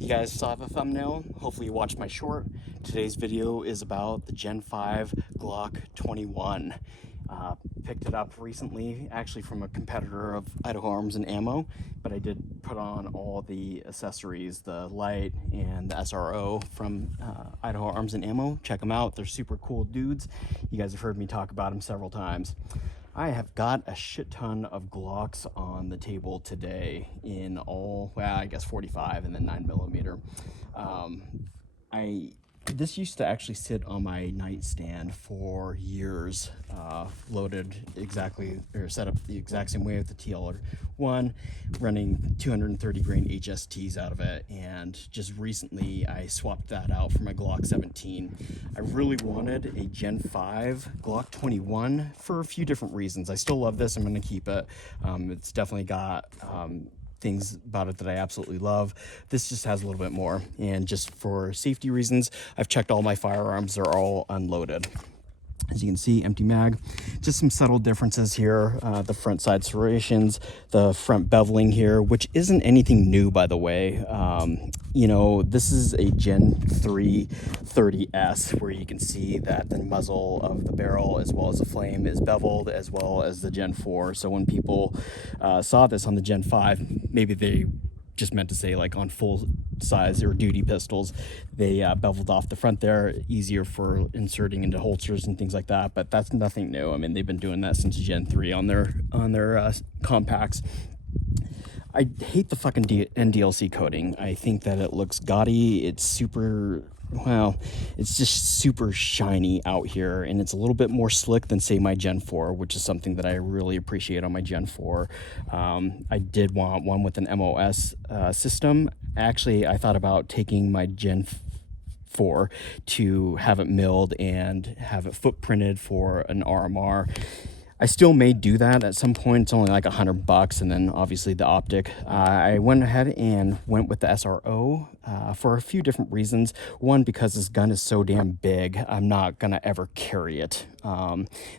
You guys saw the thumbnail. Hopefully you watched my short. Today's video is about the Gen 5 Glock 21. Picked it up recently, actually from a competitor of Idaho Arms and Ammo, but I did put on all the accessories, the light and the SRO from Idaho Arms and Ammo. Check them out. They're super cool dudes. You guys have heard me talk about them several times. I have got a shit ton of Glocks on the table today in all, well, I guess 45 and then 9mm. This used to actually sit on my nightstand for years, loaded exactly, or set up the exact same way with the TL1, running 230 grain HSTs out of it, and just recently I swapped that out for my Glock 17. I really wanted a Gen 5 Glock 21 for a few different reasons. I still love this. I'm going to keep it. It's definitely got things about it that I absolutely love. This just has a little bit more, and just for safety reasons, I've checked all my firearms. They're all unloaded. As you can see, empty mag. Just some subtle differences here. The front side serrations, the front beveling here, which isn't anything new, by the way. You know, this is a Gen 3 30S, where you can see that the muzzle of the barrel as well as the flame is beveled, as well as the Gen 4. So when people saw this on the Gen 5, maybe they just meant to say like on full size or duty pistols, they beveled off the front there, easier for inserting into holsters and things like that. But that's nothing new. I mean, they've been doing that since Gen 3 on their compacts. I hate the fucking NDLC coating. I think that it looks gaudy. It's super, well, it's just super shiny out here, and it's a little bit more slick than, say, my Gen 4, which is something that I really appreciate on my Gen 4. I did want one with an MOS system. Actually, I thought about taking my Gen 4 to have it milled and have it footprinted for an RMR. I still may do that at some point. It's only like $100, and then obviously the Optic. I went ahead and went with the SRO for a few different reasons. One, because this gun is so damn big, I'm not gonna ever carry it.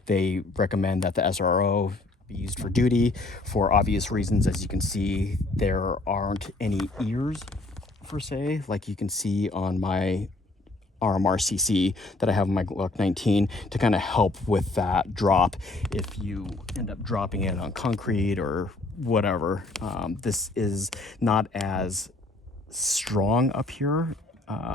They recommend that the SRO be used for duty for obvious reasons. As you can see, there aren't any ears per se, like you can see on my RMRCC that I have in my Glock 19, to kind of help with that drop if you end up dropping it on concrete or whatever. This is not as strong up here.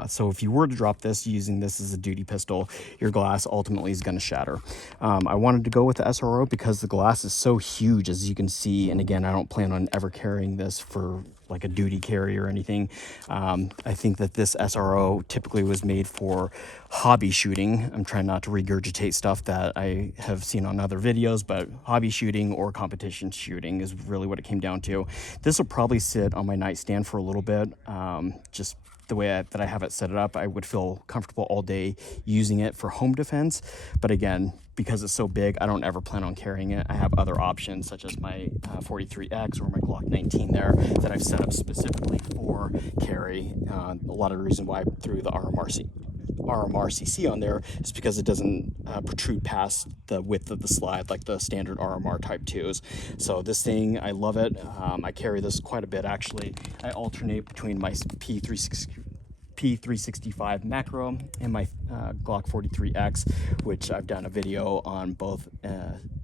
So if you were to drop this using this as a duty pistol, your glass ultimately is going to shatter. I wanted to go with the SRO because the glass is so huge, as you can see. And again, I don't plan on ever carrying this for like a duty carry or anything. I think that this SRO typically was made for hobby shooting. I'm trying not to regurgitate stuff that I have seen on other videos, but hobby shooting or competition shooting is really what it came down to. This will probably sit on my nightstand for a little bit. Just the way that I have it set it up, I would feel comfortable all day using it for home defense. But again, because it's so big, I don't ever plan on carrying it. I have other options, such as my 43X or my Glock 19 there, that I've set up specifically for carry. A lot of the reason why I threw the RMRCC on there is because it doesn't protrude past the width of the slide like the standard RMR Type 2s. So this thing, I love it. I carry this quite a bit, actually. I alternate between my P365 macro and my Glock 43X, which I've done a video on both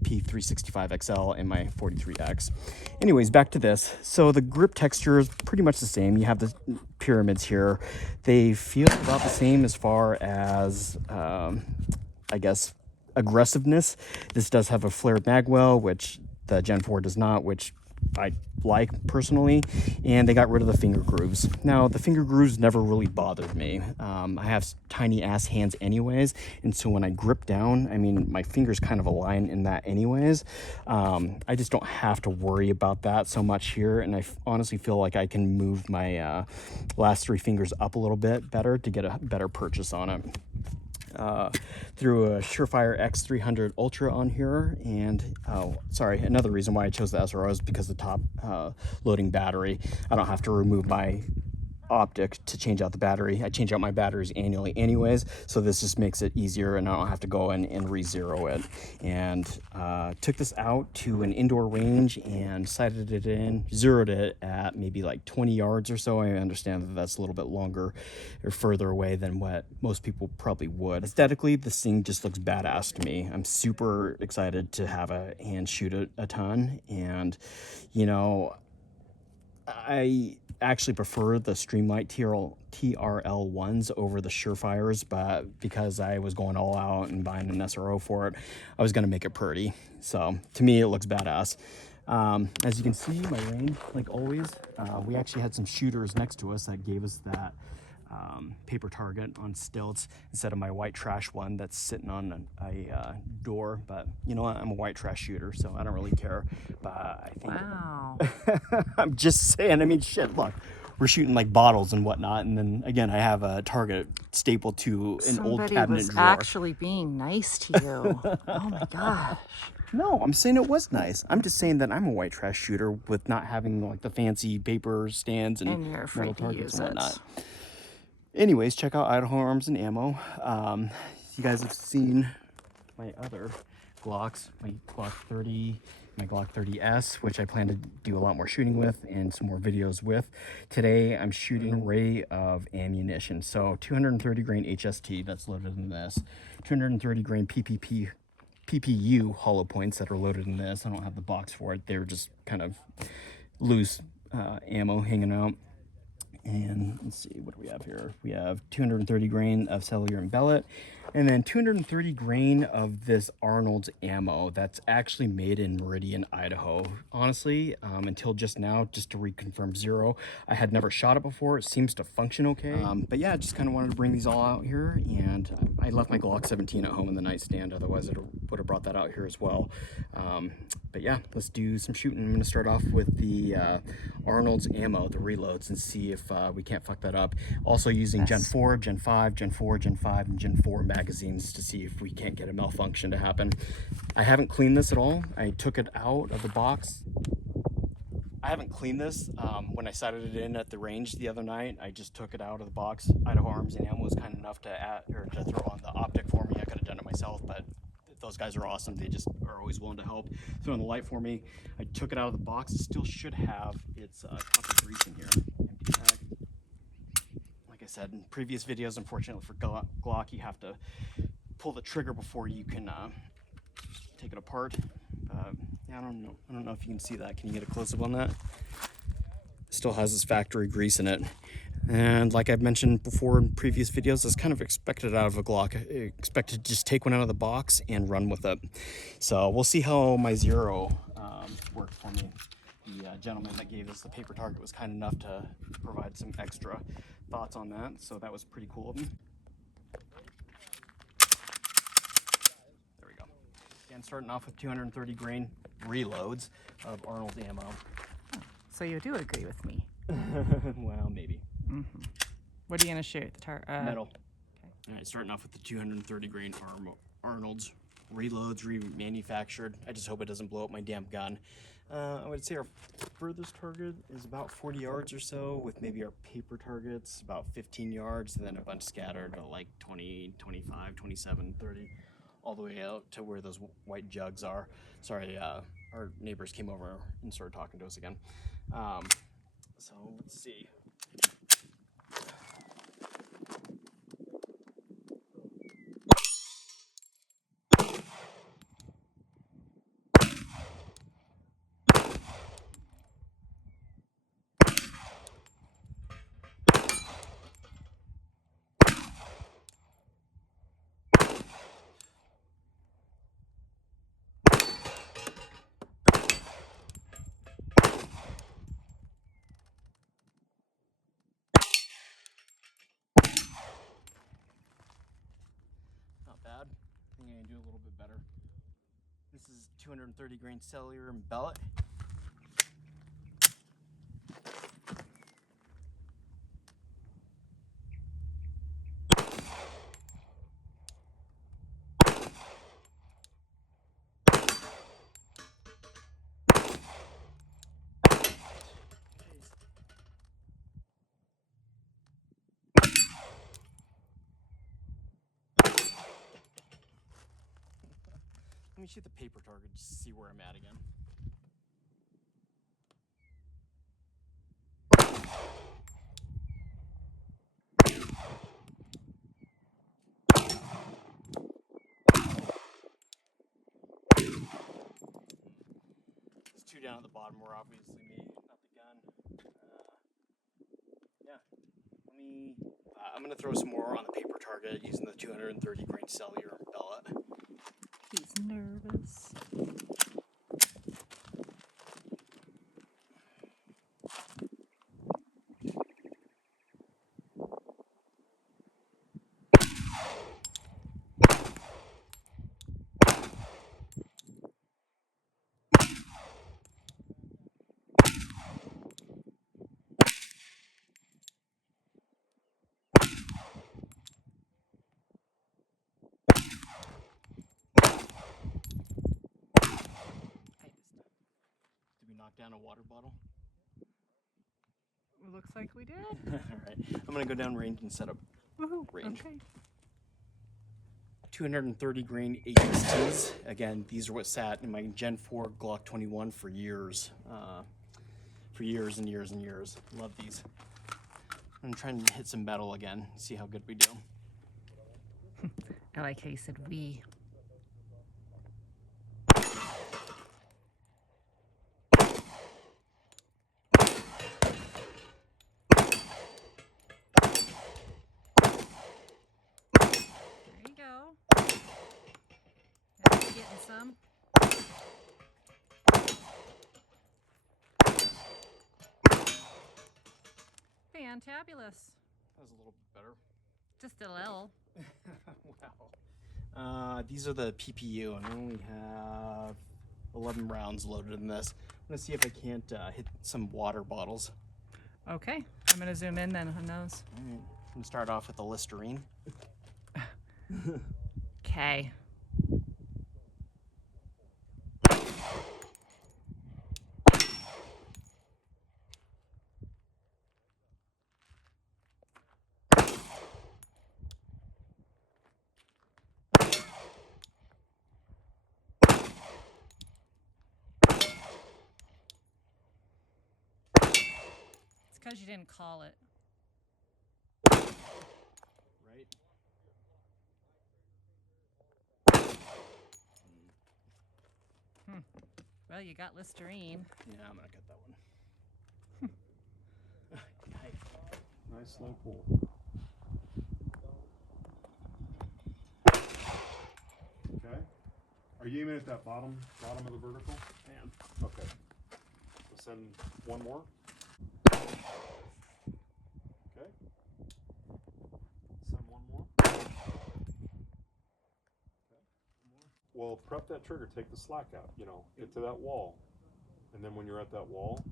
P365 XL and my 43X. Anyways, back to this. So the grip texture is pretty much the same. You have the pyramids here. They feel about the same as far as, I guess, aggressiveness. This does have a flared magwell, which the Gen 4 does not, which I like personally, and they got rid of the finger grooves. Now, the finger grooves never really bothered me. I have tiny ass hands anyways, and so when I grip down, I mean, my fingers kind of align in that anyways. I just don't have to worry about that so much here, and I honestly feel like I can move my last three fingers up a little bit better to get a better purchase on it. Through a Surefire X300 Ultra on here, and another reason why I chose the SRO is because the top loading battery. I don't have to remove my Optic to change out the battery. I change out my batteries annually anyways, so this just makes it easier and I don't have to go in and re-zero it. And took this out to an indoor range and sighted it in, zeroed it at maybe like 20 yards or so. I understand that that's a little bit longer or further away than what most people probably would. Aesthetically, this thing just looks badass to me. I'm super excited to have a hand shoot a ton, and you know, I actually prefer the Streamlight TRL ones over the Surefires, but because I was going all out and buying an SRO for it, I was going to make it pretty. So to me, it looks badass. As you can see, my range, like always, we actually had some shooters next to us that gave us that paper target on stilts instead of my white trash one that's sitting on a door. But you know what, I'm a white trash shooter, so I don't really care. But I think, wow. I'm just saying, I mean, shit, look, we're shooting like bottles and whatnot, and then again I have a target stapled to an old cabinet drawer. Somebody was actually being nice to you. Oh my gosh. No, I'm saying it was nice. I'm just saying that I'm a white trash shooter with not having like the fancy paper stands and you're afraid to use and whatnot. Anyways, check out Idaho Arms and Ammo. You guys have seen my other Glocks, my Glock 30, my Glock 30S, which I plan to do a lot more shooting with and some more videos with. Today, I'm shooting an array of ammunition. So 230 grain HST that's loaded in this, 230 grain PPU hollow points that are loaded in this. I don't have the box for it. They're just kind of loose ammo hanging out. And let's see, what do we have here? We have 230 grain of cellular and bellet, and then 230 grain of this Arnold's ammo that's actually made in Meridian, Idaho. Honestly, until just now, just to reconfirm zero, I had never shot it before. It seems to function okay. But yeah, just kind of wanted to bring these all out here, and I left my Glock 17 at home in the nightstand, otherwise I would have brought that out here as well. But yeah, let's do some shooting. I'm going to start off with the Arnold's ammo, the reloads, and see if we can't fuck that up. Also using Gen 4, Gen 5, Gen 4, Gen 5, and Gen 4 magazines to see if we can't get a malfunction to happen. I haven't cleaned this at all. I took it out of the box. I haven't cleaned this. When I sighted it in at the range the other night, I just took it out of the box. Idaho Arms and Ammo was kind enough to add, or to throw on the Optic for me. I could have done it myself, but those guys are awesome. They just are always willing to help. Throw on the light for me. I took it out of the box. It still should have its copper grease in here. Empty bag. Like I said in previous videos, unfortunately for Glock, you have to pull the trigger before you can take it apart. Yeah, I don't know if you can see that. Can you get a close-up on that? It still has this factory grease in it. And like I've mentioned before in previous videos, it's kind of expected out of a Glock. I expect to just take one out of the box and run with it. So we'll see how my zero worked for me. The gentleman that gave us the paper target was kind enough to provide some extra thoughts on that. So that was pretty cool of him. There we go. Again, starting off with 230 grain reloads of Arnold's ammo. So you do agree with me? Well, maybe. Mm-hmm. What are you gonna shoot? The metal. Okay. All right, starting off with the 230 grain Arnold's reloads, remanufactured. I just hope it doesn't blow up my damn gun. I would say our furthest target is about 40 yards or so, with maybe our paper targets about 15 yards, and then a bunch scattered to like 20, 25, 27, 30, all the way out to where those white jugs are. Sorry, our neighbors came over and started talking to us again. So let's see. Not bad. I think I can do a little bit better. This is 230 grain cellular and bellet. me shoot the paper target just to see where I'm at again. There's two down at the bottom were obviously me, not the gun. Yeah, let me. I'm gonna throw some more on the paper target using the 230 grain cellular pellet. He's nervous. Did we knock down a water bottle? Looks like we did. All right, I'm gonna go down range and set up Woohoo. range. Okay. 230 grain HSTs. Again, these are what sat in my Gen 4 Glock 21 for years. For years and years and years. Love these. I'm trying to hit some metal again, see how good we do. I like how you said we. There you go. That's getting some. Fantabulous. That was a little bit better. Just a little. Wow. These are the PPU, and I only have 11 rounds loaded in this. I'm gonna see if I can't hit some water bottles. Okay. I'm going to zoom in then on those. All right. I'm gonna start off with the Listerine. Okay. It's because you didn't call it. Right? Well, you got Listerine. Yeah, I'm gonna cut that one. Nice slow pull. Okay. Are you aiming at that bottom of the vertical? I am. Okay. We'll send one more. Okay. Send one more. Okay. Well, prep that trigger, take the slack out, get to that wall. And then when you're at that wall,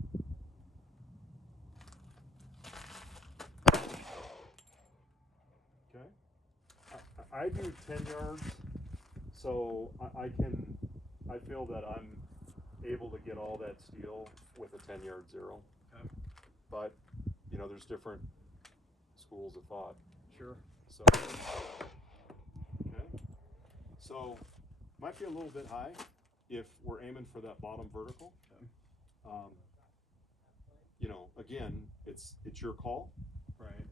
okay. I do 10 yards, so I feel that I'm able to get all that steel with a 10-yard zero. Okay. But, there's different schools of thought. Sure. So, okay. So, might be a little bit high if we're aiming for that bottom vertical. Okay. Again, it's your call. Right.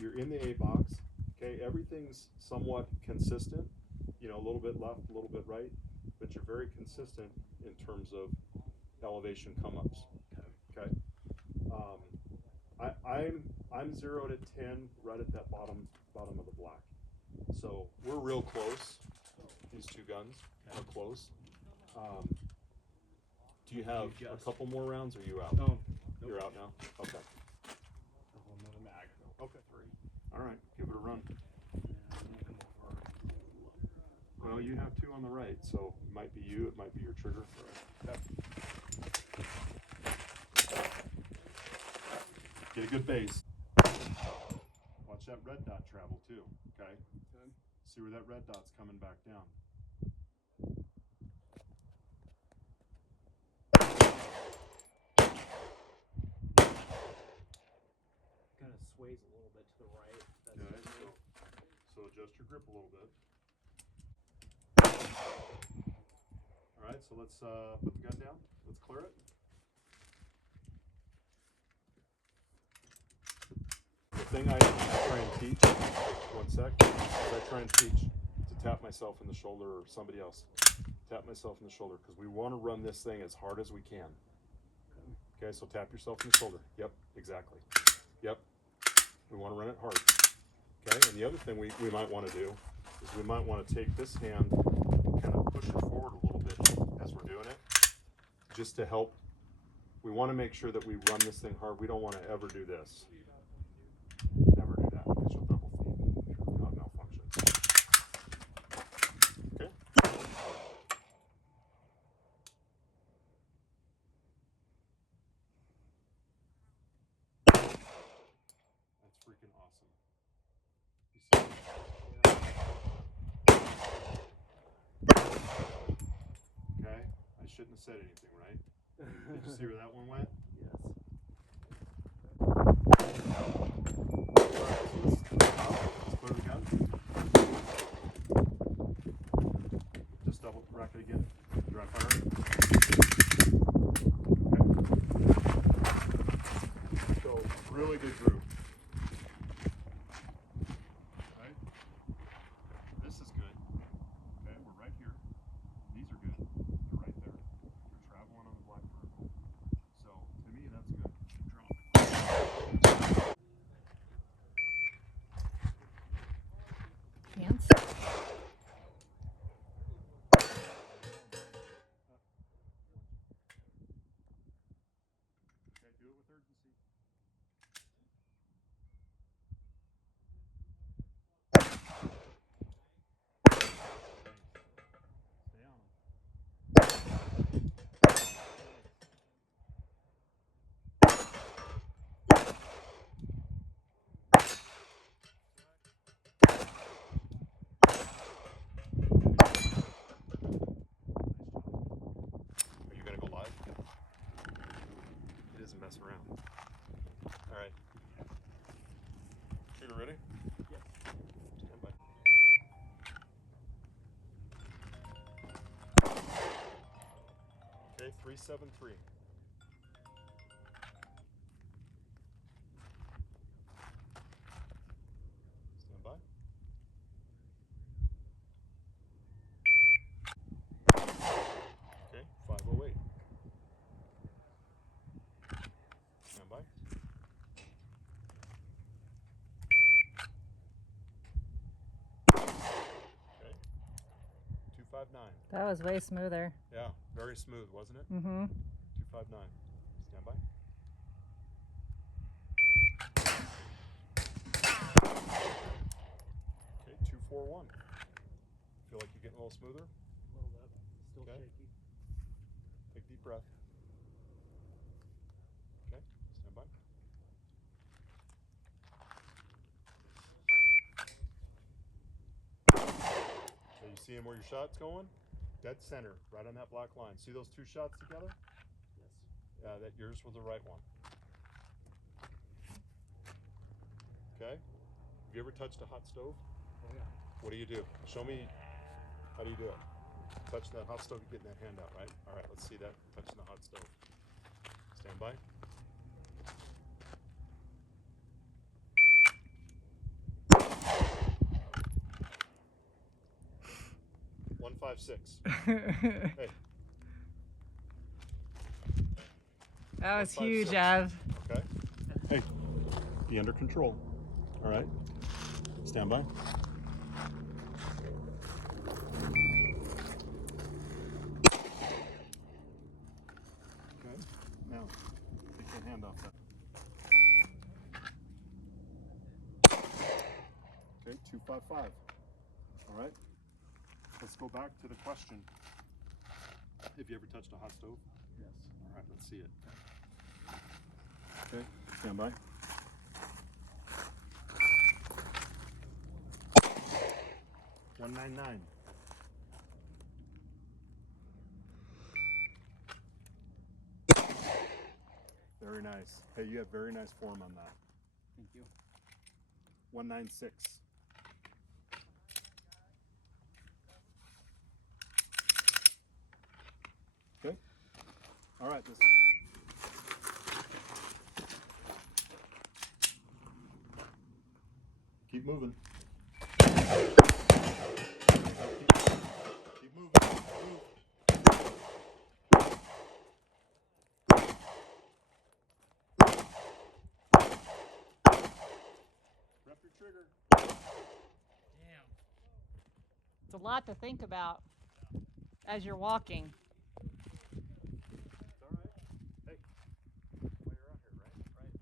You're in the A box. Okay, everything's somewhat consistent. A little bit left, a little bit right, but you're very consistent in terms of elevation come ups. Okay. I'm 0 to 10 right at that bottom of the black. So we're real close. These two guns are close. Do you have a couple more rounds, or are you out? No. Nope. You're out now? Okay. Another mag. Okay. All right, give it a run. Well, you have two on the right, so it might be you, it might be your trigger. Okay. Get a good base. Watch that red dot travel too, okay? Good. See where that red dot's coming back down. Kind of sways a little bit to the right. That's Okay, just me. so adjust your grip a little bit. right, so let's put the gun down. Let's clear it. The thing I try and teach, one sec, is I try and teach to tap myself in the shoulder or somebody else. Tap myself in the shoulder because we want to run this thing as hard as we can. Okay, so tap yourself in the shoulder. Yep, exactly. Yep, we want to run it hard. Okay, and the other thing we might want to do is we might want to take this hand and kind of push it forward a little bit as we're doing it, just to help. We want to make sure that we run this thing hard. We don't want to ever do this. Never do that because you'll double feed. You'll have malfunction. Okay. That's freaking awesome. You see that? Okay. I shouldn't have said anything, right? Did you see where that one went? Yes. Alright, so let's clear the gun. Just double rack it again. Dry fire. Okay. So really good group. Right? This is good. Okay, we're right here. These are good. They're right there. They're traveling on the black vertical. So to me that's good. Drop. Hands. Okay, do it with urgency. Stay on them. Are you gonna go live? He doesn't mess around. All right. Shooter ready? Yes. Stand by. Okay, 373. Stand by. Okay, 508. Stand by. Okay, 259. That was way smoother. Yeah, very smooth, wasn't it? Mm-hmm. 259. Stand by. Okay, 241. Feel like you're getting a little smoother? A little bit. Still Okay. shaky. Take a deep breath. Okay, stand by. So you seeing where your shot's going? Dead center, right on that black line. See those two shots together? Yes. That yours was the right one. Okay. Have you ever touched a hot stove? Oh yeah. What do you do? Show me. How do you do it? Touching that hot stove, you're getting that hand out, right? All right, let's see that. Touching the hot stove. Stand by. One, 5, 6. Hey. That was 1, 5, huge, 6. Ev. Okay. Hey, be under control. All right. Stand by. Okay. Now, take your hand off that. Okay, 255. All right. Let's go back to the question. Have you ever touched a hot stove? Yes. All right, let's see it. Okay, stand by. $199. Very nice. Hey, you have very nice form on that. Thank you. 196. All right, this. Keep moving. Keep moving. Move. Rep your trigger. Damn. It's a lot to think about as you're walking. It's all right. Hey, while you're out here, right? Right.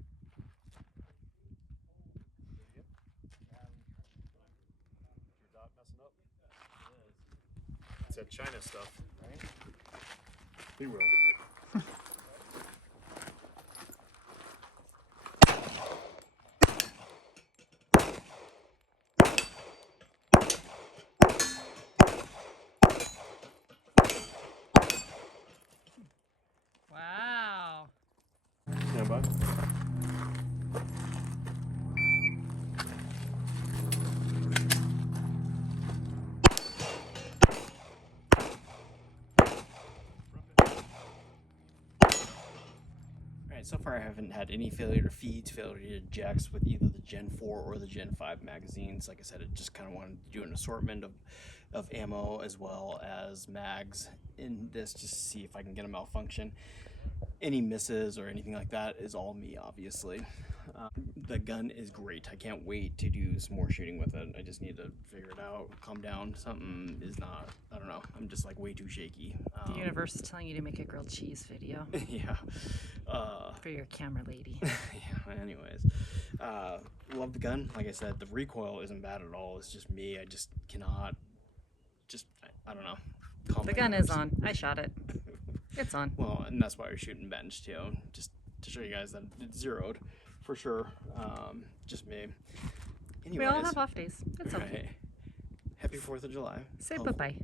Do it again. Is your dot messing up? It is. It's that China stuff, right? He will. Wow. Stand by. Alright, so far I haven't had any failure to feeds, failure to ejects with either the Gen 4 or the Gen 5 magazines. Like I said, I just kind of wanted to do an assortment of ammo as well as mags in this just to see if I can get a malfunction. Any misses or anything like that is all me, obviously. The gun is great. I can't wait to do some more shooting with it. I just need to figure it out, calm down. Something is not, I don't know, I'm just like way too shaky. The universe is telling you to make a grilled cheese video Yeah. for your camera lady. Yeah, anyways. Love the gun. Like I said, the recoil isn't bad at all. It's just me. I just cannot, I don't know. Calm The my gun is nerves. on. I shot it. It's on. Well, and that's why we're shooting bench too, just to show you guys that it's zeroed for sure. Just me. Anyways, We all have off days. It's okay. right. Happy 4th of July. Say bye-bye.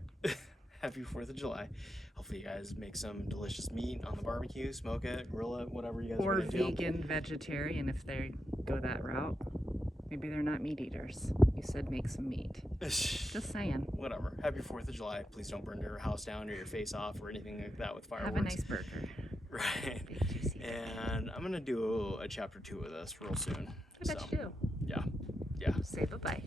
Happy 4th of July. Hopefully you guys make some delicious meat on the barbecue, smoke it, grill it, whatever you guys Or are gonna do. vegan, vegetarian if they go that route. Maybe they're not meat eaters. You said make some meat. Just saying. Whatever. Happy 4th of July. Please don't burn your house down or your face off or anything like that with fireworks. Have a nice burger. Right. Big juicy. And I'm going to do a chapter 2 of this real soon. I bet you do. Yeah. Yeah. Say bye-bye.